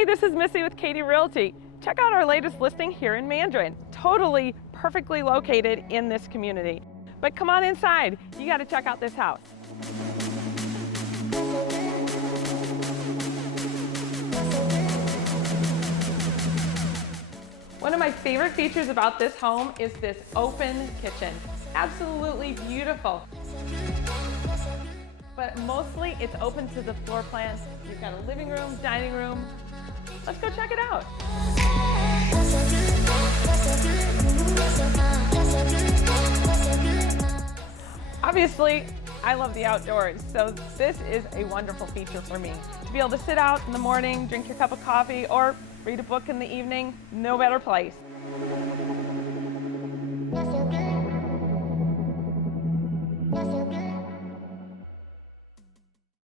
Hey, this is Missy with Cady Realty. Check out our latest listing here in Mandarin. Totally perfectly located in this community. But come on inside, you got to check out this house. One of my favorite features about this home is this open kitchen. Absolutely beautiful. But mostly it's open to the floor plan. You've got a living room, dining room. Let's go check it out. Obviously, I love the outdoors, so this is a wonderful feature for me. To be able to sit out in the morning, drink your cup of coffee, or read a book in the evening, no better place.